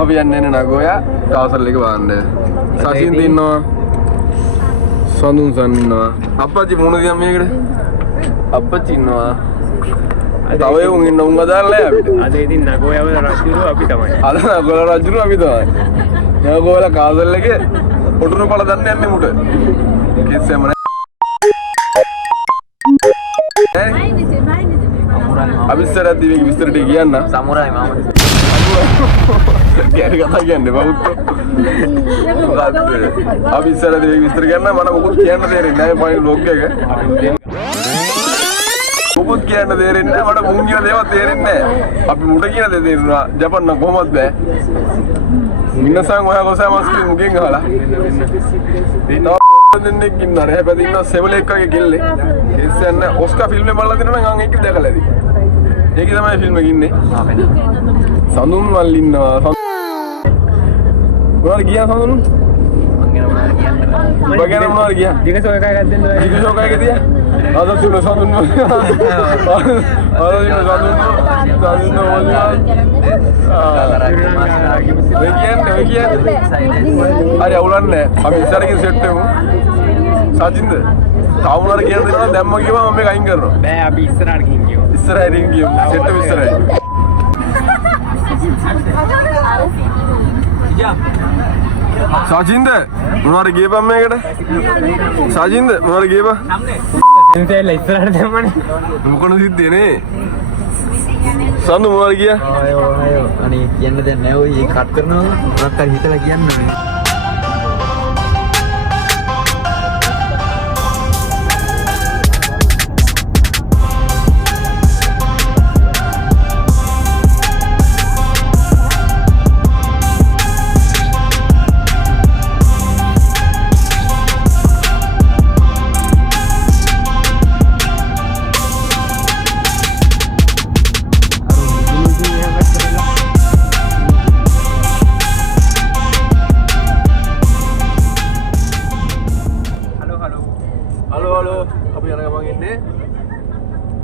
අපි යන්නේ නගෝයා කාසල් එක බලන්න. සසින් ඉන්නවා. සඳුන් සන් ඉන්නවා. අප්පච්චි මොන දියම් මේකට? අප්පච්චි ඉන්නවා. තව උන් ඉන්න උන් අදාළයි අපිට. අද ඉතින් නගෝයාව රජුරු අපි තමයි. අද නගෝයාව රජුරු අපි තමයි. නගෝයාව කාසල් එකේ පොටුරු පළ දන්න යන්නේ මුට. කිස්සෙම නෑ. අවිස්තර දිවික විස්තර ටික කියන්න. සමුරායි මාමා. කැරි කතා කියන්නේ බෞද්ධ. අවිස්තර දිවික විස්තර කියන්න මම මොකද කියන්න තේරෙන්නේ නැහැ පොයි බ්ලොග් එක. මොකද කියන්න තේරෙන්නේ නැහැ මට මුන් කියන දේවල් තේරෙන්නේ නැහැ. අපි මුට කියන දේ තේරුණා. ජපන් නම් කොහොමද බෑ. මිනිස්සන් ඔයා කොසමස්කි මුගෙන් අහලා. දෙන්නෙක් ඉන්නවා නේ. හැබැයි ඉන්නවා සෙවලෙක් වගේ කෙල්ලේ. ඒසෙන් ඔස්කා ෆිල්ම් එක බලලා දෙනවා නම් ඒක දැකලා ඇති. ඒකේ තමයි ෆිල්ම් එක ඉන්නේ. සඳුන් වල් ඉන්නවා. මොනවද ගියා සඳුන්? මං ගැන මොනවද ගියා? දිගසෝ එකක් දෙන්න බෑ. දිගසෝ එකක් දියා. අද තුන සඳුන් වල්. අර අවුලන්නේ අපි ඉස්සරකින් සෙට් වෙමු. සජින්ද තාමුණාර කියන දේ නම් දැම්ම කියවම මම මේක අයින් කරනවා. බෑ අපි ඉස්සරහට ගිහින් කියමු. ඉස්සරහින් කියමු. සෙට් එක ඉස්සරහින්. සජින්ද මොනවාර ගියපම් මේකට? සජින්ද මොනවාර ගියපම්? සින්තෙල්ල ඉස්සරහට දැම්මනේ. මොකද සිද්ධියේ නේ? සඳු මොනවාර ගියා? අයෝ අනේ කියන්න දෙයක් නැහැ ඔය කට් කරනවා මොකක් හරි හිතලා කියන්න ඕනේ.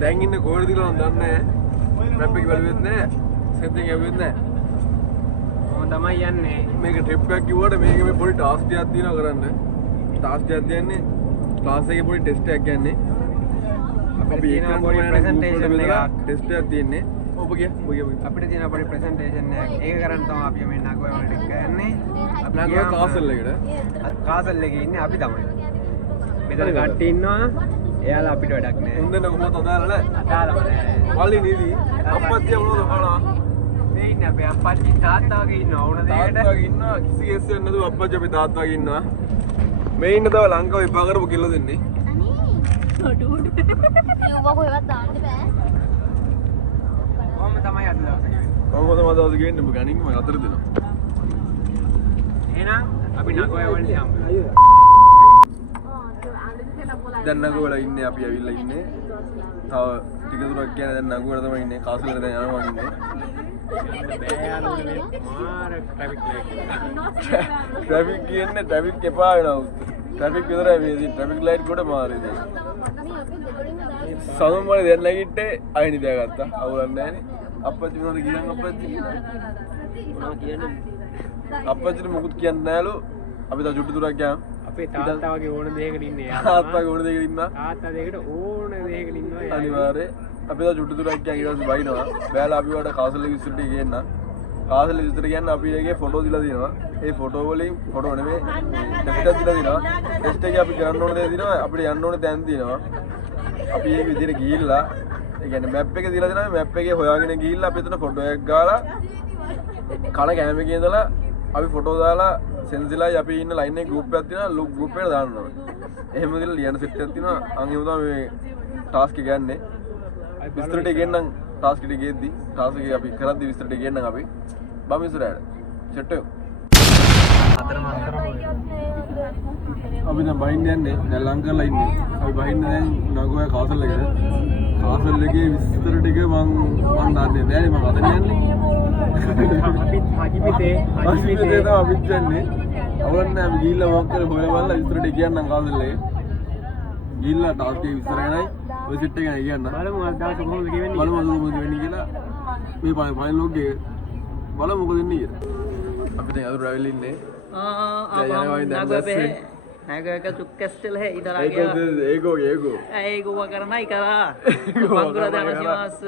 දැන් ඉන්නේ කොහෙද කියලා මම දන්නේ නැහැ. මැප් එක බලුවෙත් නැහැ. සෙට් එක යවෙත් නැහැ. මම තමයි යන්නේ. මේක ට්‍රිප් එකක් කිව්වට මේක මේ පොඩි ටාස්ක් එකක් තියෙනවා කරන්න. ටාස්ක් එකක් කියන්නේ ක්ලාස් එකේ පොඩි ටෙස්ට් එකක් යන්නේ. අපි ඒක පොඩි ප්‍රසන්ටේෂන් එකක් ටෙස්ට් එකක් තියෙන්නේ. ඔබ ගියා. අපිට තියෙන පොඩි ප්‍රසන්ටේෂන් එකක්. ඒක කරන් තමයි අපි මේ නගෝයා වලට කරන්නේ. අපි නගෝයා කාසල් එකට. කාසල් එකේ ඉන්නේ අපි තමයි. මෙතන කට්ටිය ඉන්නවා. එයාලා අපිට වැඩක් නැහැ. මුන් දෙන්න කොහොමද අදාළ නැහැ. අදාළම නැහැ. වලි නීති. අප්පච්චිය මොනවද බලනවා? මේ ඉන්නේ අපේ අප්පච්චි තාත්තා වගේ ඉන්නවා ඕන දෙයකට. තාත්තා වගේ ඉන්නවා. කිසි කෙස් වෙන්නේ නැතුව අප්පච්චි අපේ තාත්තා වගේ ඉන්නවා. මේ ඉන්න තව ලංකාවේ විභාග කරපු කෙල්ල දෙන්නේ. අනේ ඔඩු ඔඩු. ඒ ඔබ කොහෙවත් දාන්න බෑ. කොහොම තමයි අද දවසේ ගෙවෙන්නේ. කොහොමද මම දවසේ ගෙවෙන්නේ? ඔබ ගණින් මම අතර දෙනවා. එහෙනම් අපි නගෝයා වලට යමු. දැන් නගුවල ඉන්නේ අපි ඇවිල්ලා ඉන්නේ. තව ටික දුරක් කියන දැන් නගුවල තමයි ඉන්නේ. කාසලෙන් දැන් යනවා ඉන්නේ. බෑ අරගෙන මාර ට්‍රැෆික් ලයිට්. ට්‍රැෆික් කියන්නේ ට්‍රැෆික් එපා වෙනවා. ට්‍රැෆික් විතරයි මේ ඉතින් ට්‍රැෆික් ලයිට් කොට මාරේ දැන්. සමම් වල දැන් නැගිට්ටේ අය නිදාගත්තා. අවුලක් නැහැ නේ. අප්පච්චි මොනවද කියන්න අප්පච්චි? මොනවා කියන්නේ? අප්පච්චිට මොකුත් කියන්නේ නැහැලු. අපි තව චුට්ටු දුරක් ගියාම අපේ තාත්තා වගේ ඕන දෙයකට ඉන්නේ. තාත්තා වගේ ඕන දෙයකට ඉන්නා. තාත්තා දෙයකට ඕන දෙයකට ඉන්නවා. අනිවාර්යයෙන් අපි තව චුට්ටු දුරක් ගියා ඊට පස්සේ බයිනවා. බෑලා අපි වල කාසල් එක විසිට ගේන්න. කාසල් විසිට කියන්නේ අපි එකේ ෆොටෝ දීලා දෙනවා. ඒ ෆොටෝ වලින් ෆොටෝ නෙමෙයි ටෙස්ට් දීලා දෙනවා. ටෙස්ට් එකේ අපි කරන්න ඕන දේ දිනවා. අපිට යන්න ඕන තැන් දිනවා. අපි මේ විදිහට ගිහිල්ලා ඒ කියන්නේ මැප් එක දීලා දෙනවා. මැප් එකේ හොයාගෙන ගිහිල්ලා අපි එතන ෆොටෝ එකක් ගාලා කන කැම එකේ ඉඳලා අපි ෆොටෝ දාලා සෙන්සිලයි අපි ඉන්න ලයින් එකේ ගෲප් එකක් තියෙනවා. ගෲප් එකට දාන්න ඕන. එහෙම දීලා ලියන සෙට් එකක් තියෙනවා. අන් එහෙම තමයි මේ ටාස්ක් එක යන්නේ. විස්තර ටික ගෙන්නම් ටාස්ක් ටික ගෙද්දි ටාස්ක් එක අපි කරද්දි විස්තර ටික ගෙන්නම් අපි බම් ඉස්සරහට සෙට් එක අපි දැන් බහින්න යන්නේ දැන් ලං කරලා ඉන්නේ අපි බහින්න දැන් නගෝයා කාසල් එකට කාසල් එකේ විස්තර ටික මං දන්නේ නැහැ මම අතන යන්නේ අපි හජිපිතේ තමයි අපිත් යන්නේ අවුලක් නැහැ අපි ගිහිල්ලා මොකක් කරේ හොයලා බලලා විස්තර ටික කියන්නම් කාසල් එකේ ගිහිල්ලා ටාස්ක් එක ඉස්සර යනයි ඔය සිට් එක යන්න බලමු අද දවසේ කොහොමද ගෙවෙන්නේ බලමු අද මොකද වෙන්නේ කියලා මේ පයින් ලොග් එක බලමු මොකද වෙන්නේ කියලා අපි දැන් අද රැවිල් ඉන්නේ नागर का चुप कैस्टल है इधर आ ඒකෝ गया ඒකෝ एगो वा करना ही करा बंगुरा दाना शिवास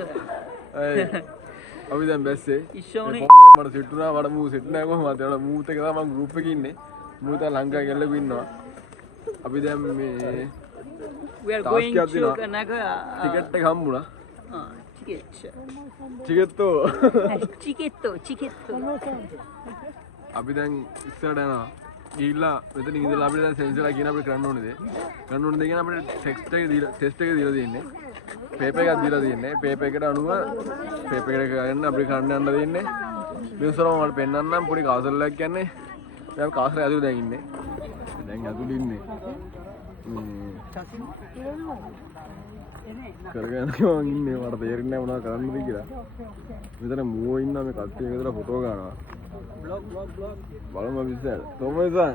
අපි දැන් බැස්සේ ඉෂෝනේ මට සිට් වුණා මට මූ සිට් නැහැ කොහොමද මට මූත් එක තමයි මම ගෲප් එකේ ඉන්නේ මූ තව ලංකාවේ ගෙල්ලක ඉන්නවා අපි දැන් මේ we are task going එකක් to දෙනවා. nagar ටිකට් එක හම්බුණා ticket ටිකට්ටෝ ticket අපි දැන් ඉස්සරහට යනවා ගිහිල්ලා මෙතන ඉඳලා අපිට දැන් සෙන්සර්ලා කියන අපිට කරන්න ඕනේ දේ කියන අපිට ටෙක්ස්ට් එක දීලා ටෙස්ට් එක දීලා තියෙන්නේ පේපර් එකක් දීලා තියෙන්නේ පේපර් එකට අනුව පේපර් එක ගන්න අපිට කරන්න යන්න දෙන්නේ මිනිස්සුරම මට පෙන්නන්නම් පොඩි කාසල්ලක් කියන්නේ මම කාසල ඇතුළේ දැන් ඉන්නේ දැන් ඇතුළේ ඉන්නේ කරගෙන මම ඉන්නේ මට තේරෙන්නේ නැහැ මොනවද කරන්නද කියලා මෙතන මූව ඉන්නවා මේ කට්ටිය එකතර ෆොටෝ ගන්නවා බලමු විශ්වාස තොමයිසන්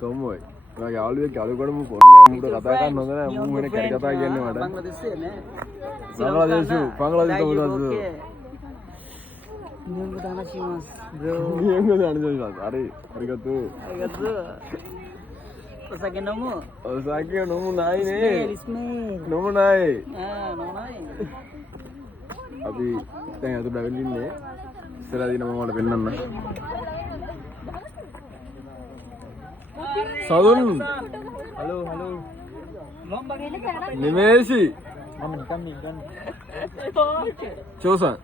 තොමයි මම යාළුවෙක් යාළුවෙකුට මම කොන්නේ මූට කතා කරන්න හොඳ නැහැ මූ වෙන කැරි කතා කියන්නේ මට बांग्लादेश से मैं Bangladesh තොමයිසන් Nyungu dana shimas bro නියම දන්නේ හරි හරිගතු Pasake nomu ඔසාකිය නොමු නයි නේ Ismail නොමු නයි no nai අපි දැන් අද බැවිලි ඉන්නේ ඉස්සරහ දින මම ඔයාලට පෙන්නන්න සදුන් Halo නිමේෂි චෝසන්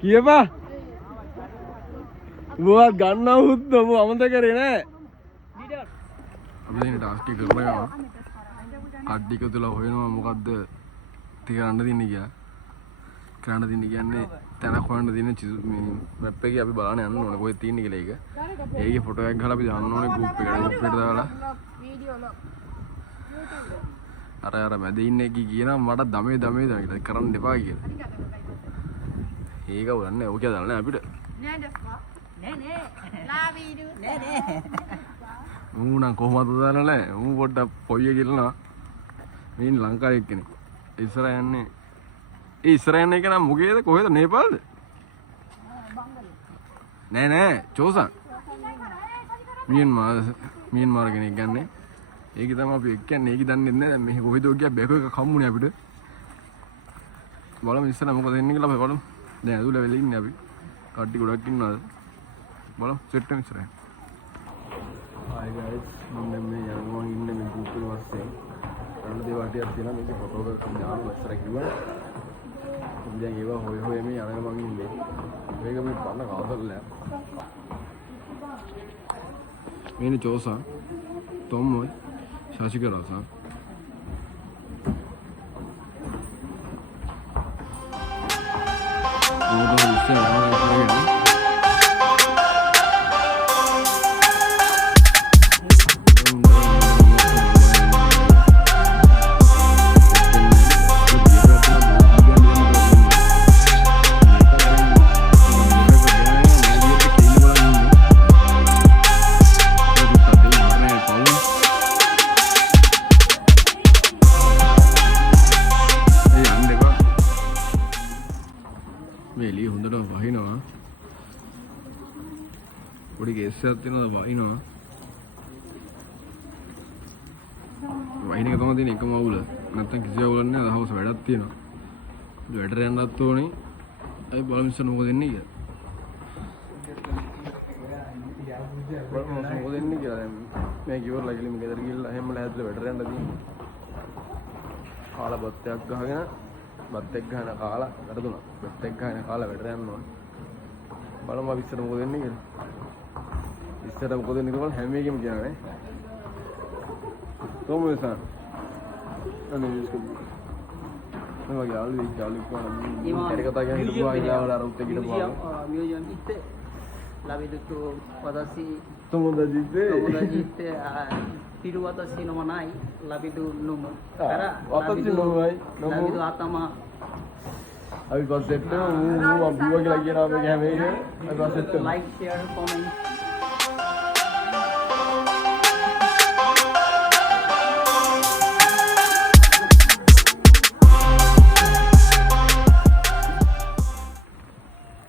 කියපා උඹවත් ගන්නවුත් ඔබ අමතක කරේ නෑ අපි දැන් ටාස්ක් එක කරලා යනවා කඩ්ඩික තුල හොයනවා මොකද්ද තියන්න දෙන්නේ කියලා කරන්න දෙන්නේ කියන්නේ තැනක් හොයන්න දෙන්නේ මේ මැප් එකේ අපි බලන්න යන්න ඕනේ කොහෙද තියෙන්නේ කියලා ඒක ඒකේ ෆොටෝ එකක් ගහලා අපි දාන්න ඕනේ ගෲප් එකට දාලා අර මැද ඉන්න එකී කියනවා මට දමේ කියලා කරන්න එපා කියලා ඒක උරන්නේ ඔක කියලා දාලා අපිට ඌ නම් කොහොමද දාලා නැහැ ඌ පොඩ්ඩක් පොయ్య කියලා මේ ලංකාවේ කෙනෙක් ඉස්සර යන්නේ ඒ ඉස්සර යන එක නම් මොකේද කොහෙද නේපාල්ද නෑ චෝසන් මියන්මාර් කෙනෙක් ගන්නේ ඒක තමයි අපි කියන්නේ ඒක දන්නේ නැහැ දැන් මේ කොහෙද ගියා බැකෝ එක කම්මුනේ අපිට බලමු ඉස්සර මොකද වෙන්නේ කියලා අපි බලමු දැන් ඇතුළේ වෙලා ඉන්නේ අපි කට්ටි ගොඩක් ඉන්නවාද බලමු සෙට් එක ඉස්සරහ Hi guys මම මේ යනවා ඉන්නේ මේ ගෲප් එකේ වස්සේ කරන්න දේ වාටියක් තියෙනවා මේක ෆොටෝ එකක් දාන්න ඉස්සර කිව්වා දැන් ඒවා හොය මේ යනක මං ඉන්නේ මේක මේ බලන්න කාසල්ල මේනේ චෝසා තොම්මොයි ශාසිකරසා ඕඩෝ ඉස්සර යනවා එළිය හොඳට වහිනවා පොඩි ගේස්සයක් තියෙනවා වහිනවා වහින එක තමයි තියෙන එකම අවුල නැත්තම් කිසි අවුලක් නැහැ දහවස වැඩක් තියෙනවා වැඩට යන්නත් ඕනේ ඒ බලමු ඉස්සර මොකද වෙන්නේ කියලා බලමු මොකද වෙන්නේ කියලා දැන් මේ කිව්වලා ගිලින් ගෙදර ගිහලා හැම ලෑස්තිලා වැඩට යන්න තියෙනවා කාලා බත්තයක් ගහගෙන බත් එක්ක ගහන කාලා වැඩ දුනා. බත් එක්ක ගහන කාලා වැඩ යනවා. බලමු අපි ඉස්සර මොකද වෙන්නේ කියලා. ඉස්සර මොකද වෙන්නේ කියලා හැම එකෙම කියනවා නේ. තොමසන්. අනේ ඉස්කෝ. මම යාළුවෙක් කරන කතා කියන්නේ දුවා ඉලාවල අර උත් එක්කිට පොවා. Museum itu labih itu pada si Tomodachi Tomodachi itu Tiruwata Sinomanai, Labidu Numu. Watashi Numai, Labidu Atama. අපි පස්සෙට ඌ අපි වගේ කියලා කියන අපේ කැමේ එක අපි පස්සෙට Like, share, comment.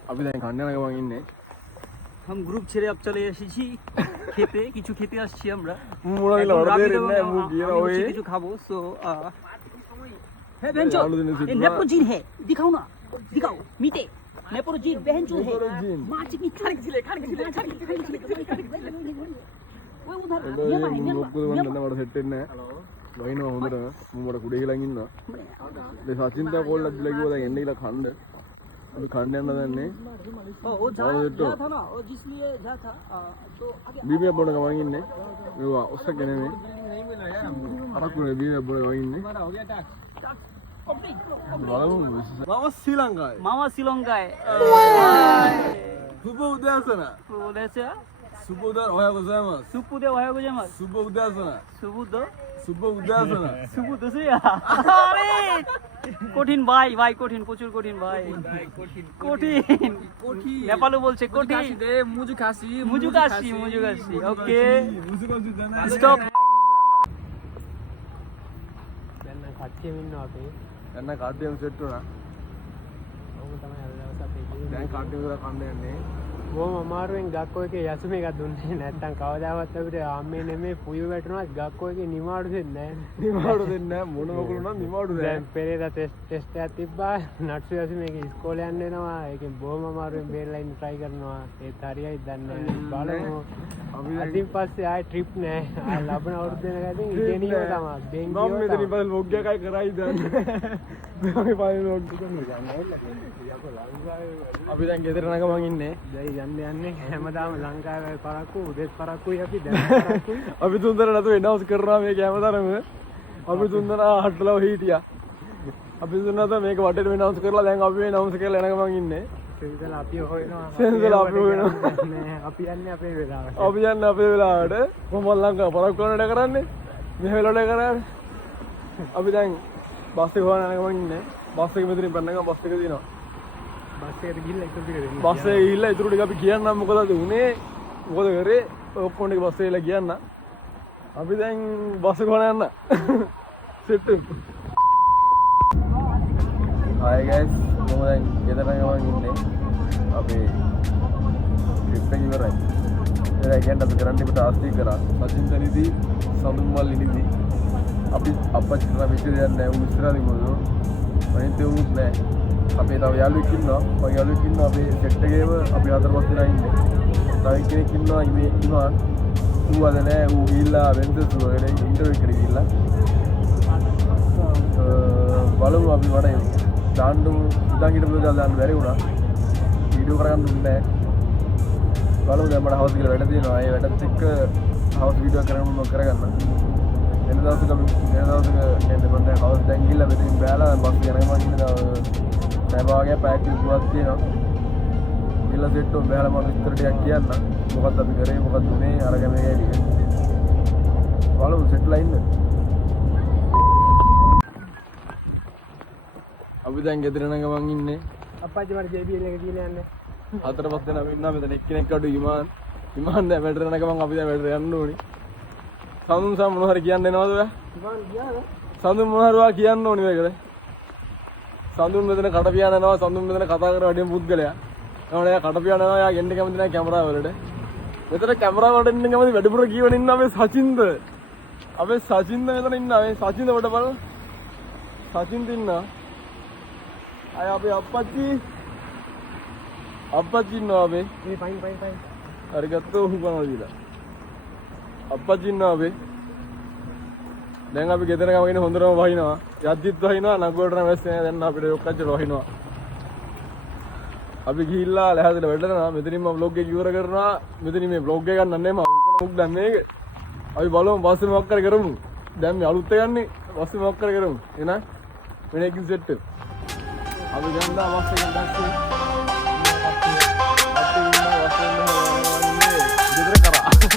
අපි දැන් කන්න යන ගමන් ඉන්නේ हम ग्रुप ছেড়ে अब চলে এসেছি খেতে কিছু খেতে আসছি আমরা মোরা গেলে অর্ডার দেয় না মু গিয়ে ওই কিছু খাবো সো है बेंचो ये नेपोजिन है दिखाओ ना दिखाओ मीटे नेपोजिन बेंचो है मां चिकनी खाने के लिए वो उधर ये भाई ये നമ്മുടെ സെറ്റ് തന്നെ വൈനോ ഹොඳට මම මට කුඩේ ගලන් ඉන්නවා මේ සචින්ත කෝල්ලක් දිලා කිව්වා දැන් එන්නේ කියලා කන්න අපි කන්න යන්න දන්නේ वो जा था ना वो जिसलिए जा था तो आगे බීමේ බොන ගමන් ඉන්නේ මේවා ඔස්සක නෙමෙයි අරකුනේ බීමේ බොන ගමන් ඉන්නේ මාමා ශ්‍රී ලංකාවේ मामा श्रीलंकाए සුබ උදෑසන बोलेছে සුබ උදෑසන ඔයා ගොසෑමස් सुपुदे वाया को जमा සුබ උදෑසන सुबुदो සුබ උදෑසන सुबुदो से अरे কঠিন ভাই ভাই কঠিন প্রচুর কঠিন ভাই কঠিন নেপালে বলছে কঠিন মুজু কাশি ওকে স্টপ දැන් නම් කට්ටියම ඉන්නවා අපි. එන්න කාඩියම් සෙට් වුණා ඔහොම තමයි අද දවස් අපේ ජීවිතේ. දැන් කාඩියම් වල කන්න යන්නේ බොහොම අමාරුවෙන් ගක්කෝ එකේ යසුම එකක් දුන්නේ නැත්තම් කවදාවත් අපිට ආම්මේ නෙමෙයි පුයු වැටුණාත් ගක්කෝ එකේ නිමාඩු දෙන්නේ නැහැ. නිමාඩු දෙන්නේ නැහැ මොන මොකද නම් නිමාඩු දැන් දෙන්නේ පෙරේදා ටෙස්ට් එකක් තිබ්බා නට්සු යසුම එකේ ඉස්කෝලේ යන්න වෙනවා. ඒකෙන් බොහොම අමාරුවෙන් බේරලා ඉන්න try කරනවා. ඒත් හරියයි දන්නේ නැහැ. බලමු. අදින් පස්සේ ආයේ ට්‍රිප් නෑ. ආ ලබන අවුරුද්ද වෙනකන් ඉගෙනියෝ තමයි. මම බෙන්ගියෝ මෙතන ඉපදලා ලොග් එකයි කරයි දැන් මම පායි ලොග් එක අපි දැන් ගෙදර නගමන් ඉන්නේ දැන් යන්නේ හැමදාම ලංකාවේ පරක්කු උදේත් පරක්කුයි අපි දැන් පරක්කුයි. අපි තුන්දර නැතුව එනවස් කරනවා මේක හැමදාම අපි තුන්දර හට්ටලව හිටියා අපි තුන්දර මේක වටේට වෙනවස් කරලා දැන් අපි වෙනවස් කරලා එන ගමන් ඉන්නේ සෙන්සලා අපි හොයනවා. සෙන්සලා අපි හොයනවා. නෑ අපි යන්නේ අපේ වෙලාවට. අපි යන්නේ අපේ වෙලාවට කොහොමද ලංකාව පරක්කු කරන වැඩ කරන්නේ මෙහෙ වෙලාවට කරන්නේ අපි දැන් බස් එක හොයන ගමන් ඉන්නේ බස් එක මෙතනින් පැනනගම බස් එක දිනවා බස් එකට ගිහිල්ලා ඉතුරු ටික දෙන්න. බස් එකේ ගිහිල්ලා ඉතුරු ටික අපි කියන්නම් මොකද උනේ මොකද කරේ ඔක්කොම ටික බස් එකේලා කියන්න අපි දැන් බස් එක හොයන යන්න සෙට් Hi guys මම දැන් ගෙදර ගමන් ඉන්නේ අපේ ට්‍රිප් එක ඉවරයි ඒ කියන්නේ අපි කරන්නේ ටාස්ක් එක කරා සචින් තනිදී සඳුන් මල් ඉනිදී අපි අපච්චිට මෙච්චර යන්නේ නැහැ උන් ඉස්සරහදී මොකද මනින්ද උත් නැහැ අපේ තව යාළුවෙක් ඉන්නවා මගේ යාළුවෙක් ඉන්නවා අපේ සෙට් එකේම අපි හතර පහ දෙනා ඉන්නේ තව කෙනෙක් ඉන්නවා ඉන්නේ ඉමාන් ඌ අද නැහැ ඌ ගිහිල්ලා වෙන්දස් වල ඉන්ටර්විව් එකට ගිහිල්ලා බලමු අපි වඩේ දාන්නු ඉඳන් හිටපු දවල් දාන්න බැරි වුණා වීඩියෝ කරගන්න දුන්නේ නැහැ බලමු දැන් මට හවස් කියලා වැඩ තියෙනවා ඒ වැඩත් එක්ක හවස් වීඩියෝ කරගන්න මොකක් කරගන්න එන දවසක කියන්නේ මම දැන් හවස් දැන් ගිහිල්ලා මෙතනින් බෑලා බස් යන ගමන් ඉන්නේ නැවාගේ පැයක් විතරක් තියෙනවා ගිහිල්ලා සෙට් උන් බෑලා මම විතර ටිකක් කියන්න මොකක්ද අපි කරේ මොකක්ද උනේ අරගෙන මේ ටික බලමු සෙට්ලා ඉන්න අපි දැන් ගෙදර යන ගමන් ඉන්නේ අප්පච්චි මට JBL එක දීලා යන්නේ. හතර පහ දෙනා අපි ඉන්නවා මෙතන එක්කෙනෙක් අඩු ඉමාන් දැන් වැඩ යන ගමන් අපි දැන් වැඩ යන්න ඕනේ සඳුන් සම් මොනවා හරි කියන්න එනවද ඔයා ඉතින් ගියාද? සඳුන් මොනවා හරි කියන්න ඕනේ මේකද සඳුන් මෙතන කට පියාන යනවා සඳුන් මෙතන කතා කරන වැඩිම පුද්ගලයා නෝනේ එයා කට පියාන යනවා එයා ගෙන්න කැමති නැහැ කැමරාව වලට මෙතන කැමරාව වලට ඉන්න කැමති වැඩිපුර කියවන ඉන්න අපේ සචින්ද මෙතන ඉන්න මේ සචින්ද වට බලන්න සචින්ද ඉන්නවා අය අපේ අප්පච්චි ඉන්නවා අපේ මේ පයින් හරි ගත්තෝ උහු කරනවා දීලා අප්පච්චි ඉන්නවා අපේ දැන් අපි ගෙදර ගමගෙන හොඳටම වහිනවා යද්දිත් වහිනවා නගුවට නම් වැස්සේ නැහැ දැන් අපිට ඔක්කච්චල වහිනවා අපි ගිහිල්ලා ලැහැදලා වැඩනවා මෙතනින් මම vlog එක ඉවර කරනවා මෙතනින් මේ vlog එක ගන්නන්නේ මම උකන දැන් මේක අපි බලමු බස් එක මොකක් කර කරමු දැන් මේ අලුත් එක යන්නේ බස් එක මොකක් කර කරමු එහෙනම් වෙන එකකින් සෙට් අපි ගන්නවා බස් එකෙන් දැස්සේ